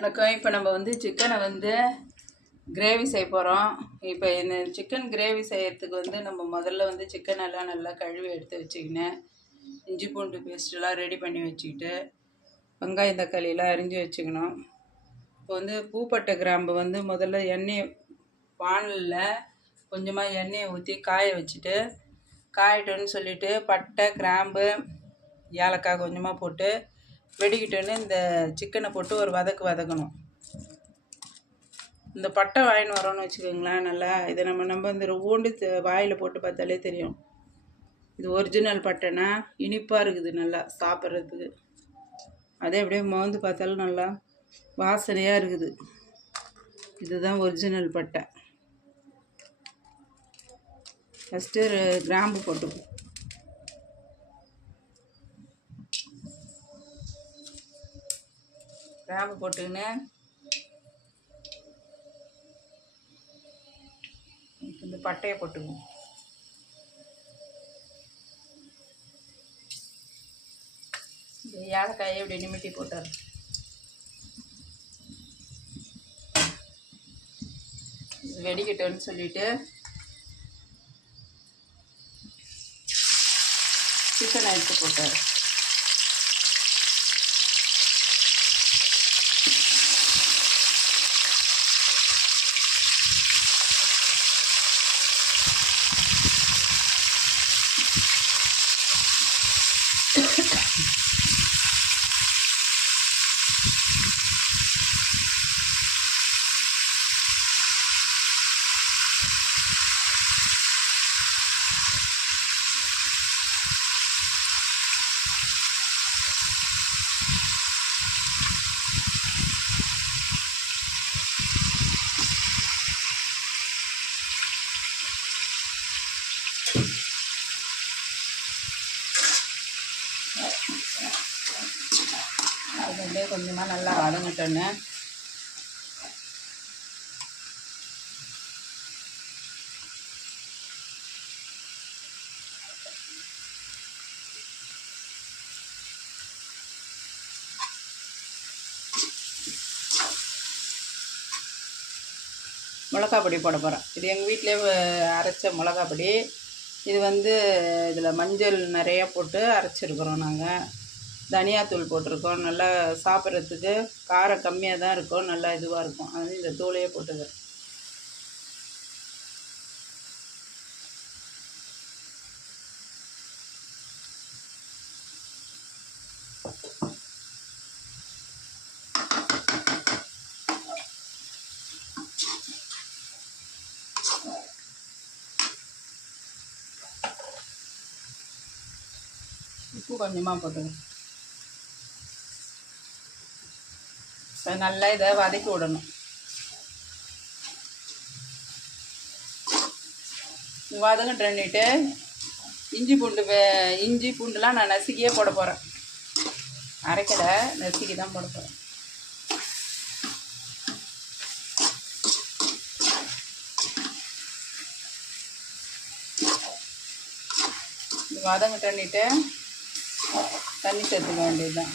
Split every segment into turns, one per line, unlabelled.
வணக்கம். இப்போ நம்ம வந்து சிக்கனை வந்து கிரேவி செய்ய போகிறோம் இப்போ இந்த சிக்கன் கிரேவி செய்யறதுக்கு வந்து நம்ம முதல்ல வந்து சிக்கன் எல்லாம் நல்லா கழுவி எடுத்து வச்சுக்கினேன் இஞ்சி பூண்டு பேஸ்ட்டெல்லாம் ரெடி பண்ணி வச்சுக்கிட்டு வெங்காயம் தக்காளியெல்லாம் அரிஞ்சு வச்சுக்கணும். இப்போ வந்து பூப்பட்டை கிராம்பு வந்து முதல்ல எண்ணெய் வானலில் கொஞ்சமாக எண்ணெயை ஊற்றி காய வச்சுட்டு காயட்டுன்னு சொல்லிவிட்டு பட்டை கிராம்பு ஏலக்காய் கொஞ்சமாக போட்டு வெடிக்கிட்டோன்னு இந்த சிக்கனை போட்டு ஒரு வதக்கு வதக்கணும். இந்த பட்டை வாங்கின்னு வரோன்னு வச்சுக்கோங்களேன் நல்லா இதை நம்ம நம்ம இந்த ஊண்டு வாயில் போட்டு பார்த்தாலே தெரியும். இது ஒரிஜினல் பட்டைனா இனிப்பாக இருக்குது நல்லா சாப்பிட்றதுக்கு. அதே அப்படியே மோந்து பார்த்தாலும் நல்லா வாசனையாக இருக்குது. இதுதான் ஒரிஜினல் பட்டை. ஃபஸ்ட்டு கிராம்பு போட்டுப்போம் கிராம்பு போட்டுக்கின்னு இந்த பட்டையை போட்டுக்கணும். இந்த ஏலக்காயை இப்படி நிமிட்டி போட்டார் வெடிக்கட்டும்னு சொல்லிட்டு சிக்கனை எடுத்து போட்டார் அது வந்து கொஞ்சமாக நல்லா வதங்கட்டோன்னு மிளகா பொடி போட போகிறேன் இது எங்கள் வீட்டிலே அரைச்ச மிளகா பொடி. இது வந்து இதில் மஞ்சள் நிறையா போட்டு அரைச்சிருக்கிறோம் நாங்கள் தனியாத்தூள் போட்டிருக்கோம். நல்லா சாப்பிட்றதுக்கு காரம் கம்மியாக தான் இருக்கும். நல்லா இதுவாக இருக்கும். அது இந்த தூளையே போட்டுக்கிறேன் உப்பு கொஞ்சமாக போட்டுக்கணும் நல்லா இதை வதக்கி விடணும். வதங்கிட்டு இஞ்சி பூண்டு இஞ்சி பூண்டுலாம் நான் நசுக்கியே போட போகிறேன் அரைக்கலை நசுக்கி தான் போட போகிறேன் வதங்கிட்டு தண்ணி சேர்த்துக்க வேண்டியதுதான்.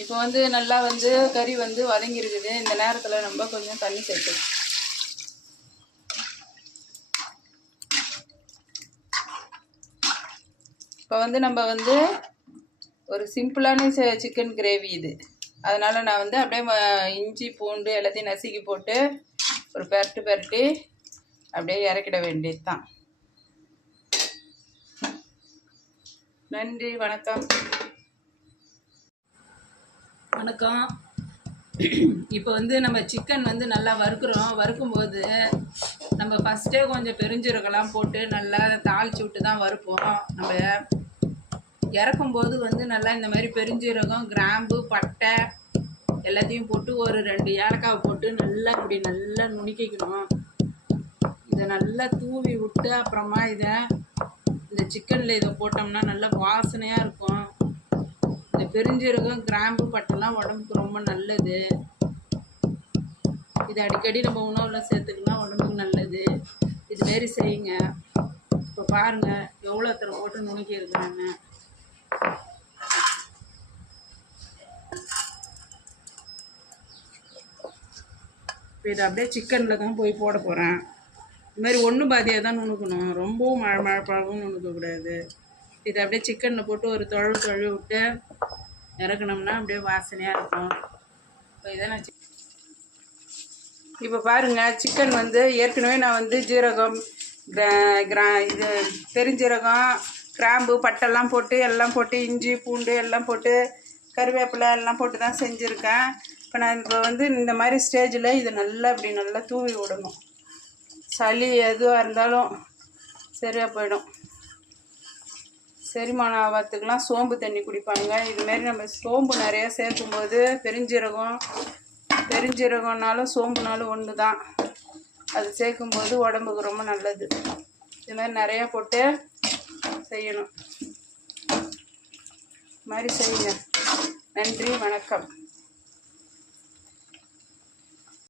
இப்போ வந்து நல்லா வந்து கறி வந்து வதங்கியிருக்குது இந்த நேரத்தில் நம்ம கொஞ்சம் தண்ணி சேர்த்துக்கலாம் இப்போ வந்து நம்ம வந்து ஒரு சிம்பிளான சிக்கன் கிரேவி இது. அதனால் நான் வந்து அப்படியே இஞ்சி பூண்டு எல்லாத்தையும் நசுக்கி போட்டு ஒரு பெரட்டு பெரட்டி அப்படியே இறக்கிட வேண்டியது தான் நன்றி வணக்கம். வணக்கம். இப்போ வந்து நம்ம சிக்கன் வந்து நல்லா வறுக்கிறோம். வறுக்கும்போது நம்ம ஃபஸ்ட்டே கொஞ்சம் பெருஞ்சீரகம்லாம் போட்டு நல்லா தாளிச்சு விட்டு தான் வறுப்போம். நம்ம இறக்கும்போது வந்து நல்லா இந்த மாதிரி பெருஞ்சீரகம் கிராம்பு பட்டை எல்லாத்தையும் போட்டு ஒரு ரெண்டு ஏலக்காய் போட்டு நல்லா இப்படி நல்லா நுணுக்கிக்கணும். இதை நல்லா தூவி விட்டு அப்புறமா இதை இந்த சிக்கனில் இதை போட்டோம்னா நல்லா வாசனையாக இருக்கும். இந்த பெருஞ்சீரகம் கிராம்பு பட்டெல்லாம் உடம்புக்கு ரொம்ப நல்லது. இது அடிக்கடி நம்ம உணவில் சேர்த்துக்கலாம் உடம்புக்கு நல்லது. இது மாரி செய்யுங்க. இப்போ பாருங்கள் எவ்வளோ அத்தனை போட்டு நுணுக்கி இருக்கிறாங்க இப்போ இதை அப்படியே சிக்கனில் தான் போய் போட போகிறேன் இது மாதிரி ஒன்று பாதியாக தான் நுணுக்கணும். ரொம்பவும் மழை மழைப்பாகவும் நுணுக்கக்கூடாது இதை அப்படியே சிக்கனில் போட்டு ஒரு தொழு தொழு விட்டு இறக்கணும்னா அப்படியே வாசனையாக இருக்கும். இப்போ இதை நான் இப்போ பாருங்கள் சிக்கன் வந்து ஏற்கனவே நான் வந்து ஜீரகம் கிரா- கிரா இது பெருஞ்சீரகம் கிராம்பு பட்டெல்லாம் போட்டு எல்லாம் போட்டு இஞ்சி பூண்டு எல்லாம் போட்டு கருவேப்பிலை எல்லாம் போட்டு தான் செஞ்சுருக்கேன். இப்போ நான் இப்போ வந்து இந்த மாதிரி ஸ்டேஜில் இது நல்லா இப்படி நல்லா தூவி விடணும். சளி எதுவாக இருந்தாலும் சரியாக போயிடும். செரிமானம் ஆபத்துக்கெலாம் சோம்பு தண்ணி குடிப்பாங்க. இதுமாரி நம்ம சோம்பு நிறையா சேர்க்கும்போது பெருஞ்சீரகம் பெருஞ்சீரகம்னாலும் சோம்புனாலும் ஒன்று தான் அது சேர்க்கும்போது உடம்புக்கு ரொம்ப நல்லது. இது மாதிரி நிறையா போட்டு செய்யணும். இது மாதிரி செய்யுங்க. நன்றி வணக்கம்.